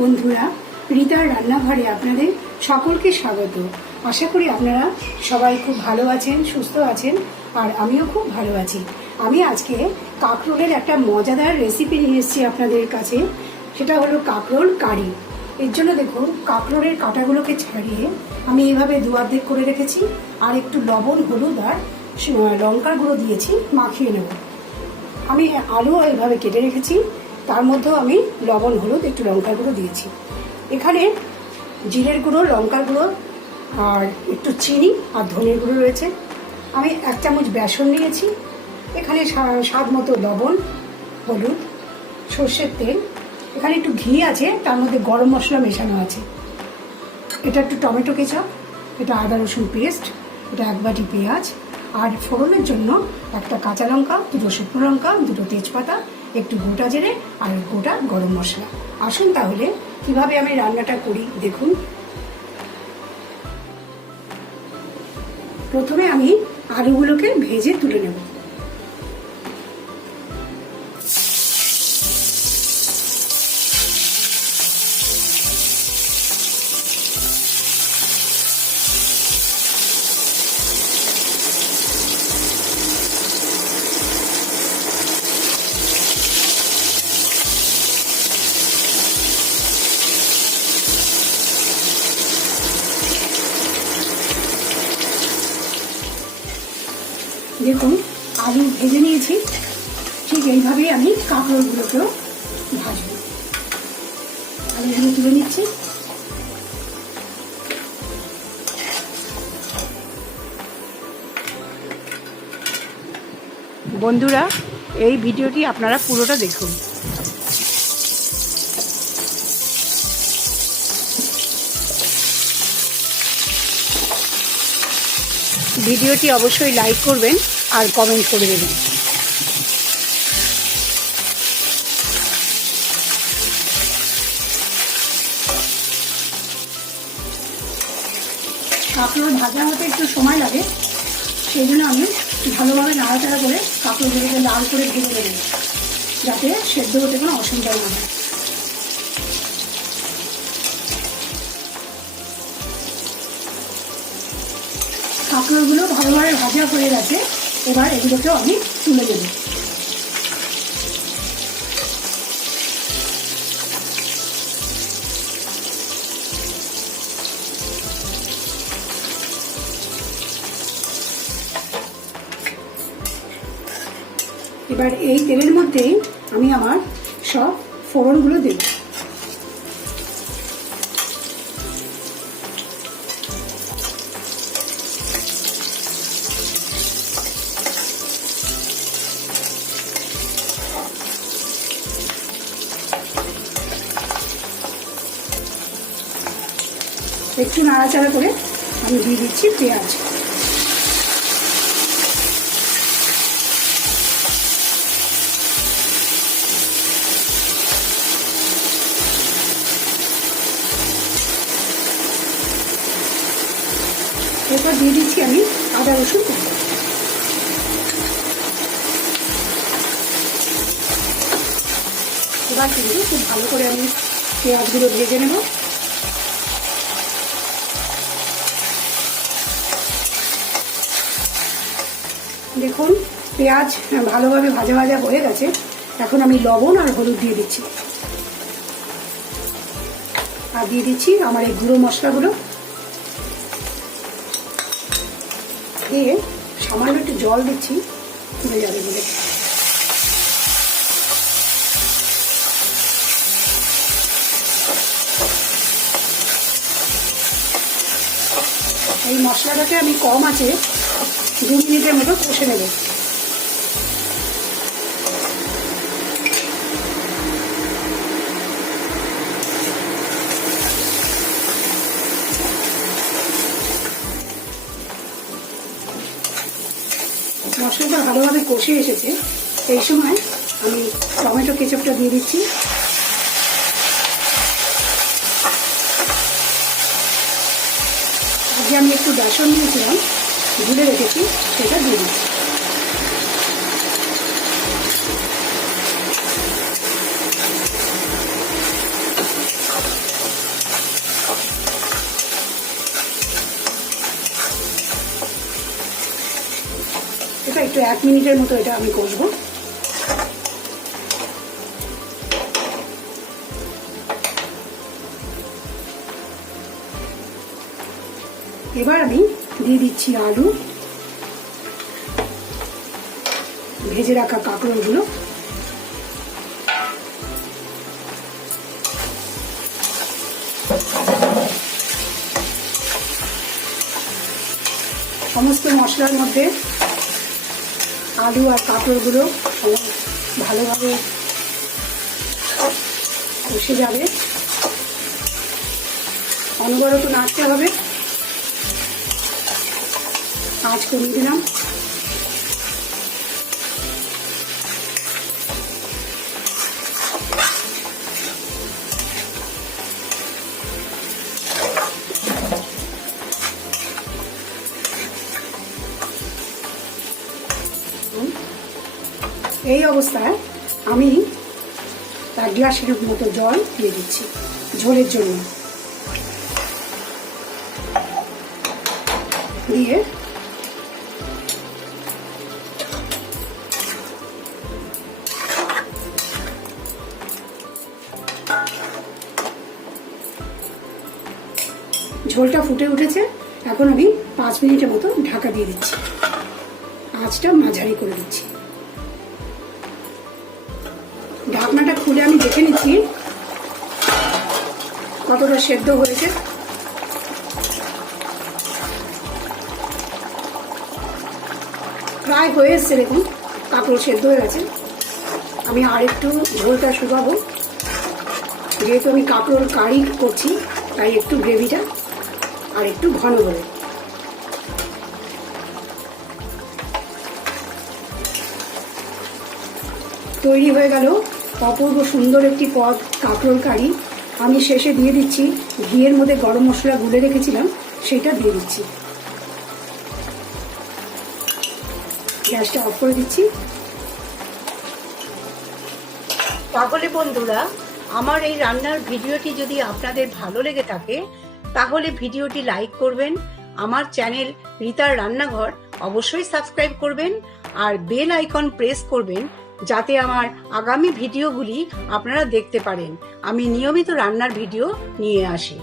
বন্ধুরা, রিতার রান্নাঘরে আপনাদের সকলকে স্বাগত। আশা করি আপনারা সবাই খুব ভালো আছেন, সুস্থ আছেন, আর আমিও খুব ভালো আছি। আমি আজকে কাঁকরোলের একটা মজাদার রেসিপি নিয়ে এসেছি আপনাদের কাছে। সেটা হলো কাঁকরোল কারি। এর জন্য দেখুন, কাঁকরোলের কাঁটাগুলোকে ছাড়িয়ে আমি এইভাবে দু অর্ধেক করে রেখেছি, আর একটু লবণ, হলুদ আর লঙ্কার গুঁড়ো দিয়েছি, মাখিয়ে নেব। আমি আলু এইভাবে কেটে রেখেছি, তার মধ্যেও আমি লবণ, হলুদ, একটু লঙ্কার গুঁড়ো দিয়েছি। এখানে জিরের গুঁড়ো, লঙ্কার গুঁড়ো আর একটু চিনি আর ধনের গুঁড়ো রয়েছে। আমি 1 চামচ বেসন নিয়েছি। এখানে স্বাদ মতো লবণ, হলুদ, সর্ষের তেল, এখানে একটু ঘি আছে, তার মধ্যে গরম মশলা মেশানো আছে। এটা একটু টমেটো কেচাপ, এটা আদা রসুন পেস্ট, এটা 1 বাটি পেঁয়াজ, আর ফোড়নের জন্য একটা কাঁচা লঙ্কা, 2টো শুকনো লঙ্কা, 2টো তেজপাতা, একটু গোটা জিরে আর গোটা গরম মশলা। আসুন তাহলে কিভাবে আমি রান্নাটা করি দেখুন। প্রথমে আমি আলুগুলোকে ভেজে তুলে নেব। দেখুন, আলু ভেজে নিয়েছি। ঠিক এইভাবেই আমি কাঁকরোলগুলোকেও ভাজবো। আলুগুলো তুলে নিচ্ছি। বন্ধুরা, এই ভিডিওটি আপনারা পুরোটা দেখুন। ভিডিওটি অবশ্যই লাইক করবেন আর কমেন্ট করে দেবেন। কাঁকরোল ভাজা হতে একটু সময় লাগে, সেই জন্য আমি ভালোভাবে নাড়াচাড়া করে কাঁকরোলগুলোকে লাল করে ভেজে নেব, যাতে সেদ্ধ হতে কোনো অসুবিধা না হয়। কাঁকরোলগুলো ভালোভাবে ভাজা হয়ে গেছে। এবার এগুলোকেও আমি তুলে দেব। এবার এই তেলের মধ্যেই আমি আমার সব ফোড়নগুলো দেব। একটু নাড়াচাড়া করে আমি দিয়ে দিচ্ছি পেঁয়াজ। এরপর দিয়ে দিচ্ছি আমি আদা রসুন। এবার কিন্তু খুব ভালো করে আমি পেঁয়াজগুলো ভেজে নেব। দেখুন, পেঁয়াজ ভালোভাবে ভাজা ভাজা হয়ে গেছে। এখন আমি লবণ আর হলুদ দিয়ে দিচ্ছি, আর দিয়ে দিচ্ছি আমার এই গুঁড়ো মশলাগুলো। দিয়ে সামান্য একটু জল দিচ্ছি, হয়ে যাবে বলে। এই মশলাটাকে আমি কম আছে 2 মিনিটের মতো কষে নেব। মশলাটা ভালোভাবে কষে এসেছে। এই সময় আমি টমেটো কেচাপটা দিয়ে দিচ্ছি। আজকে আমি একটু বেসন নিয়েছিলাম, গুলে রেখেছি, সেটা দিয়ে দিচ্ছি। 1 মিনিটের মতো এটা আমি কষবো। এবার আমি দিয়ে দিচ্ছি আলু, ভেজে রাখা কাঁকরোলগুলো, সমস্ত মশলার মধ্যে আলু আর কাঁকরোলগুলো ভালোভাবে কষে যাবে। অনবরত নাড়তে হবে। আঁচ কমিয়ে দিলাম। এই অবস্থায় আমি 1 গ্লাসের মতো জল দিয়ে দিচ্ছি ঝোলের জন্য। দিয়ে ঝোলটা ফুটে উঠেছে। এখন আমি 5 মিনিটের মতো ঢাকা দিয়ে দিচ্ছি। আঁচটা মাঝারি করে দিচ্ছি। ঢাকনাটা খুলে আমি দেখে নিচ্ছি কতটা সেদ্ধ হয়েছে। প্রায় হয়ে এসছে, দেখুন কাঁকরোল সেদ্ধ হয়ে গেছে। আমি আর একটু ঝোলটা শুকাবো। যেহেতু আমি কাঁকরোল কারি করছি তাই একটু গ্রেভিটা আর একটু ঘন করে। তৈরি হয়ে গেল অপূর্ব সুন্দর একটি পদ কাঁকরোল কারি। আমি শেষে দিয়ে দিচ্ছি ঘিয়ের মধ্যে গরম মশলা গুলে রেখেছিলাম, সেটা দিয়ে দিচ্ছি। গ্যাসটা অফ করে দিচ্ছি। তাহলে বন্ধুরা, আমার এই রান্নার ভিডিওটি যদি আপনাদের ভালো লেগে থাকে তাহলে ভিডিওটি লাইক করবেন, আমার চ্যানেল রিতার রান্নাঘর অবশ্যই সাবস্ক্রাইব করবেন আর বেল আইকন প্রেস করবেন যাতে আমার আগামী ভিডিওগুলি আপনারা দেখতে পারেন। আমি নিয়মিত রান্নার ভিডিও নিয়ে আসি।